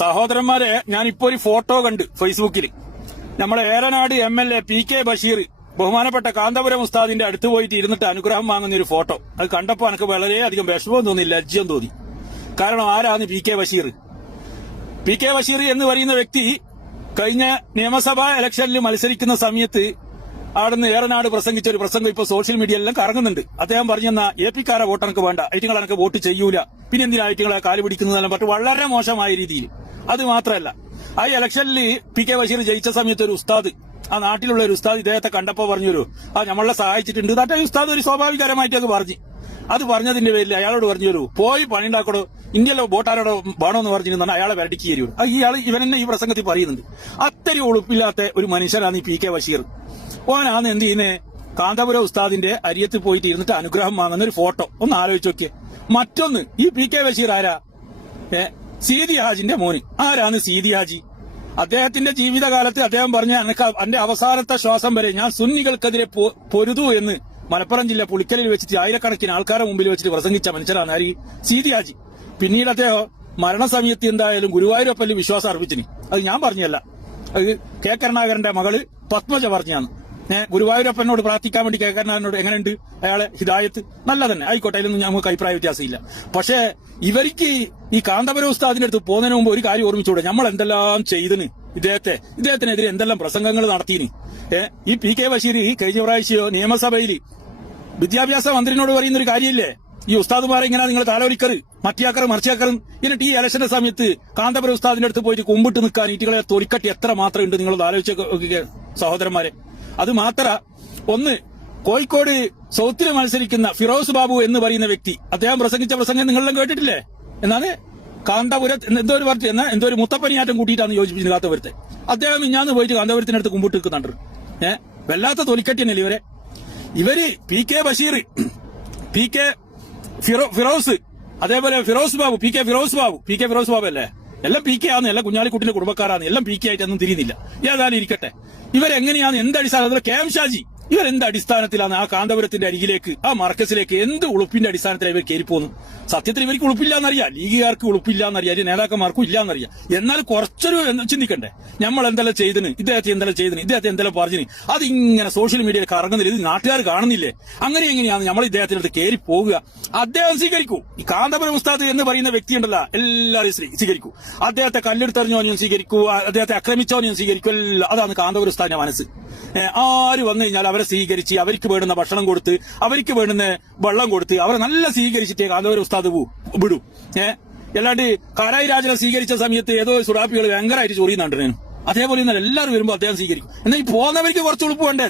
സഹോദരന്മാരെ, ഞാനിപ്പോ ഒരു ഫോട്ടോ കണ്ട് ഫേസ്ബുക്കിൽ. നമ്മളെ ഏറനാട് MLA PK ബഷീർ ബഹുമാനപ്പെട്ട കാന്തപുരം ഉസ്താദിന്റെ അടുത്ത് പോയിട്ട് ഇരുന്നിട്ട് അനുഗ്രഹം വാങ്ങുന്ന ഒരു ഫോട്ടോ. അത് കണ്ടപ്പോ എനിക്ക് വളരെയധികം വിഷമം തോന്നി, ലജ്ജം തോന്നി. കാരണം ആരാണ് PK ബഷീർ? PK ബഷീർ എന്ന് പറയുന്ന വ്യക്തി കഴിഞ്ഞ നിയമസഭാ ഇലക്ഷനിൽ മത്സരിക്കുന്ന സമയത്ത് അവിടുന്ന് ഏറനാട് പ്രസംഗിച്ച ഒരു പ്രസംഗം ഇപ്പൊ സോഷ്യൽ മീഡിയയിലെല്ലാം കറങ്ങുന്നുണ്ട്. അദ്ദേഹം പറഞ്ഞെന്ന AP വോട്ട് എനിക്ക് വേണ്ട, ഐറ്റിങ്ങൾ എനിക്ക് വോട്ട് ചെയ്യൂല, പിന്നെ എന്തിനാ ഐറ്റിങ്ങളെ കാല് പിടിക്കുന്നതെല്ലാം പറഞ്ഞിട്ട് വളരെ മോശമായ രീതിയിൽ. അത് മാത്രമല്ല, ആ ഇലക്ഷനിൽ PK ബഷീർ ജയിച്ച സമയത്ത് ഒരു ഉസ്താദ്, ആ നാട്ടിലുള്ള ഒരു ഉസ്താദ് ഇദ്ദേഹത്തെ കണ്ടപ്പോ പറഞ്ഞൊരു നമ്മളെ സഹായിച്ചിട്ടുണ്ട്. എന്നിട്ട് ഉസ്താദ് ഒരു സ്വാഭാവികരമായിട്ടൊക്കെ പറഞ്ഞു. അത് പറഞ്ഞതിന്റെ പേരിൽ അയാളോട് പറഞ്ഞു, പോയി പണി ഉണ്ടാക്കടോ, ഇന്ത്യയിലെ വോട്ടാരോടോ വേണമെന്ന് പറഞ്ഞിരുന്നാണ് അയാളെ വരടിക്ക് തരൂ. ഇവൻ തന്നെ ഈ പ്രസംഗത്തിൽ പറയുന്നുണ്ട്. അത്രയും ഉളുപ്പില്ലാത്ത ഒരു മനുഷ്യനാണ് ഈ PK ബഷീർ. ഓനാണ് എന്ത് ചെയ്യുന്നേ, കാന്തപുരം ഉസ്താദിന്റെ അരിയത്ത് പോയിട്ട് ഇരുന്നിട്ട് അനുഗ്രഹം വാങ്ങുന്ന ഒരു ഫോട്ടോ ഒന്ന് ആലോചിച്ച് നോക്കിയേ. മറ്റൊന്ന്, ഈ PK ബഷീർ ആരാ? സീതി ഹാജിന്റെ മോന്. ആരാണ് സീതി ഹാജി? അദ്ദേഹത്തിന്റെ ജീവിതകാലത്ത് അദ്ദേഹം പറഞ്ഞ എന്റെ അവസാനത്തെ ശ്വാസം വരെ ഞാൻ സുന്നികൾക്കെതിരെ പൊരുതു എന്ന് മലപ്പുറം ജില്ല പുളിക്കലിൽ വെച്ചിട്ട് ആയിരക്കണക്കിന് ആൾക്കാരുടെ മുമ്പിൽ വെച്ചിട്ട് പ്രസംഗിച്ച മനുഷ്യരാണ് ആര്? സീതി ഹാജി. പിന്നീട് അദ്ദേഹം മരണസമയത്ത് എന്തായാലും ഗുരുവായൂരപ്പള്ളി വിശ്വാസം അർപ്പിച്ചിന്. അത് ഞാൻ പറഞ്ഞല്ല, അത് K കരുണാകരന്റെ മകള് പത്മജ പറഞ്ഞാണ്. ഗുരുവായൂരപ്പനോട് പ്രാർത്ഥിക്കാൻ വേണ്ടി K കരുണാകരനോട് എങ്ങനെയുണ്ട് അയാളെ ഹിദായത്ത്? നല്ല തന്നെ ആയിക്കോട്ടെ, അതിലൊന്നും നമുക്ക് അഭിപ്രായ വ്യത്യാസമില്ല. പക്ഷേ ഇവർക്ക് ഈ കാന്തപുരം ഉസ്താദിന്റെ അടുത്ത് പോകുന്നതിന് മുമ്പ് ഒരു കാര്യം ഓർമ്മിച്ചൂടെ, നമ്മൾ എന്തെല്ലാം ചെയ്തിന്, ഇദ്ദേഹത്തിനെതിരെ എന്തെല്ലാം പ്രസംഗങ്ങൾ നടത്തിയിന്. ഈ PK ബഷീർ കഴിഞ്ഞ പ്രാവശ്യം നിയമസഭയിൽ വിദ്യാഭ്യാസ മന്ത്രിനോട് പറയുന്ന ഒരു കാര്യമില്ലേ, ഈ ഉസ്താദുമാരെ ഇങ്ങനെ നിങ്ങൾ താലോലിക്കറ്, മറ്റിയാക്കറ് മറിച്ചാക്കറും. എന്നിട്ട് ഈ ഇലക്ഷന്റെ സമയത്ത് കാന്തപുരം ഉസ്താദിന്റെ അടുത്ത് പോയിട്ട് കുമ്പിട്ട് നിൽക്കാൻ ഈറ്റുകളെ തൊലിക്കട്ടി എത്ര മാത്രം ഉണ്ട് നിങ്ങൾ ആലോചിച്ച സഹോദരന്മാരെ. അത് മാത്ര ഒന്ന്, കോഴിക്കോട് സൗത്തിൽ മത്സരിക്കുന്ന ഫിറോസ് ബാബു എന്ന് പറയുന്ന വ്യക്തി, അദ്ദേഹം പ്രസംഗിച്ച പ്രസംഗം നിങ്ങളെല്ലാം കേട്ടിട്ടില്ലേ? എന്നാണ് കാന്തപുരം എന്തോ ഒരു മുത്തപ്പനിയാറ്റം കൂട്ടിയിട്ടാണ് യോജിപ്പിച്ചത് കാന്തപുരത്തെ. അദ്ദേഹം ഇഞ്ഞാന്ന് പോയിട്ട് കാന്തപുരത്തിനടുത്ത് കുമ്പിട്ട് നിൽക്കുന്നുണ്ട്. വല്ലാത്ത തൊലിക്കട്ടി തന്നെയല്ലേ ഇവര്. PK ബഷീർ, PK ഫിറോസ്, അതേപോലെ ഫിറോസ് ബാബു, PK ഫിറോസ് ബാബു അല്ലേ? എല്ലാം PK ആണ്, എല്ലാം കുഞ്ഞാലിക്കുട്ടിന്റെ കുടുംബക്കാരാണ്, എല്ലാം PK ആയിട്ടൊന്നും തിരിയുന്നില്ല. ഏതായാലും ഇരിക്കട്ടെ, ഇവരെങ്ങനെയാണ്, എന്ത് അടിസ്ഥാനത്തിൽ KM ഷാജി ഇവരെന്ത് അടിസ്ഥാനത്തിലാണ് ആ കാന്തപുരത്തിന്റെ അരികിലേക്ക്, ആ മർക്കസിലേക്ക് എന്ത് ഉളുപ്പിന്റെ അടിസ്ഥാനത്തിലാണ് ഇവർ കയറിപ്പോന്നു? സത്യത്തിൽ ഇവർക്ക് ഉളുപ്പില്ലാന്നറിയാം, ലീഗുകാർക്ക് ഉളുപ്പില്ലാന്നറിയാം, നേതാക്കന്മാർക്കും ഇല്ലാന്നറിയാം. എന്നാൽ കുറച്ചൊരു ചിന്തിക്കണ്ടേ, നമ്മൾ എന്തെല്ലാം ചെയ്തിന്, ഇദ്ദേഹത്തെ എന്തെല്ലാം പറഞ്ഞിന്, അതിങ്ങനെ സോഷ്യൽ മീഡിയയിൽ കറങ്ങുന്നില്ല, ഇത് നാട്ടുകാർ കാണുന്നില്ലേ? അങ്ങനെ എങ്ങനെയാണ് നമ്മൾ ഇദ്ദേഹത്തിന്റെ അടുത്ത് കയറി പോകുക? അദ്ദേഹം സ്വീകരിക്കൂ. ഈ കാന്തപുരം ഉസ്താദ് എന്ന് പറയുന്ന വ്യക്തിയുണ്ടല്ലോ, എല്ലാവരും സ്വീകരിക്കൂ. അദ്ദേഹത്തെ കല്ലെടുത്തെറിഞ്ഞോനും സ്വീകരിക്കൂ, അദ്ദേഹത്തെ ആക്രമിച്ചോനും സ്വീകരിക്കൂ. എല്ലാം അതാണ് കാന്തപുരം ഉസ്താദിന്റെ മനസ്സ്. ആര് വന്നു കഴിഞ്ഞാൽ അവരെ സ്വീകരിച്ച്, അവർക്ക് വേണ്ടുന്ന ഭക്ഷണം കൊടുത്ത്, അവർക്ക് വേണ്ടുന്ന വെള്ളം കൊടുത്ത്, അവരെ നല്ല സ്വീകരിച്ചിട്ടേ കാന്തപുരം ഉസ്താദ് വിടും. അല്ലാണ്ട് കാരായി രാജനെ സ്വീകരിച്ച സമയത്ത് ഏതോ സുറാപ്പികൾ ഭയങ്കരമായിട്ട് ചൊറിയുന്നുണ്ട്. അതേപോലെ ഇന്നലെ എല്ലാവരും വരുമ്പോൾ അദ്ദേഹം സ്വീകരിക്കും. എന്നാൽ ഈ പോകുന്നവർക്ക് കുറച്ച് ഉളുപ്പ് വേണ്ടേ?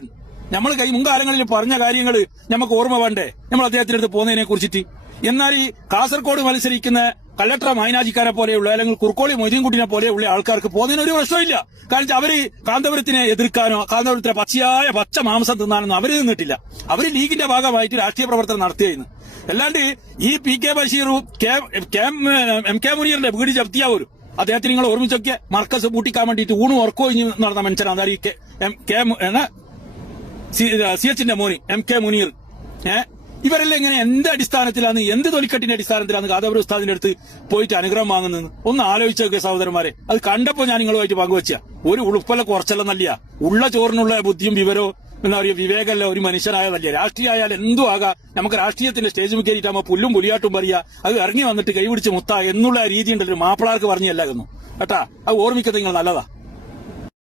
നമ്മൾ മുൻകാലങ്ങളിൽ പറഞ്ഞ കാര്യങ്ങൾ നമുക്ക് ഓർമ്മ വേണ്ടേ നമ്മൾ അദ്ദേഹത്തിന്റെ അടുത്ത് പോകുന്നതിനെ കുറിച്ചിട്ട്? എന്നാൽ ഈ കാസർഗോഡ് മത്സരിക്കുന്ന കല്ലട്ര മൈനാജിക്കാരെ പോലെയുള്ള, അല്ലെങ്കിൽ കുർക്കോളി മൊയ്തീൻകുട്ടിനെ പോലെയുള്ള ആൾക്കാർക്ക് പോകുന്നതിന് ഒരു പ്രശ്നമില്ല. കാരണം അവര് കാന്തപുരത്തിനെ എതിർക്കാനോ കാന്തപുരത്തിനെ പച്ച മാംസം തിന്നാനൊന്നും അവര് നിന്നിട്ടില്ല. അവര് ലീഗിന്റെ ഭാഗമായിട്ട് രാഷ്ട്രീയ പ്രവർത്തനം നടത്തുകയെന്ന്. അല്ലാണ്ട് ഈ PK ബഷീറും MK മുനീറിന്റെ വീട് ജപ്തിയാവൂരും. അദ്ദേഹത്തിന് നിങ്ങൾ ഓർമ്മിച്ചൊക്കെ മർക്കസ് പൂട്ടിക്കാൻ വേണ്ടിയിട്ട് ഊണും ഉറക്കോ നടന്ന മനുഷ്യനാണ് CH ന്റെ മോന് MK മുനീർ. ഇവരെല്ലാം ഇങ്ങനെ എന്ത് അടിസ്ഥാനത്തിലാണ്, എന്ത് തൊലിക്കട്ടിന്റെ അടിസ്ഥാനത്തിലാണ് കാന്തപുരം ഉസ്താദിന്റെ അടുത്ത് പോയിട്ട് അനുഗ്രഹം വാങ്ങുന്നത്? ഒന്ന് ആലോചിച്ച് നോക്കിയ സഹോദരന്മാരെ. അത് കണ്ടപ്പോ ഞാൻ നിങ്ങളുമായിട്ട് പങ്കുവെച്ച ഒരു ഉളുപ്പല്ല കുറച്ചല്ല നല്ല ഉള്ള ചോറിനുള്ള ബുദ്ധിയും വിവരവും എന്താ പറയുക, വിവേകമല്ല ഒരു മനുഷ്യനായതല്ലേ. രാഷ്ട്രീയ ആയാലും എന്തും ആകാം. നമുക്ക് രാഷ്ട്രീയത്തിന്റെ സ്റ്റേജ് കയറിയിട്ടാകുമ്പോ പുല്ലും പുലിയാട്ടും പറയാ, അത് ഇറങ്ങി വന്നിട്ട് കൈപിടിച്ച് മുത്ത എന്നുള്ള രീതി ഉണ്ടല്ലോ മാപ്പിളാർക്ക് പറഞ്ഞല്ലായിരുന്നു കേട്ടാ. അത് ഓർമ്മിക്കുന്നത് നിങ്ങൾ നല്ലതാ.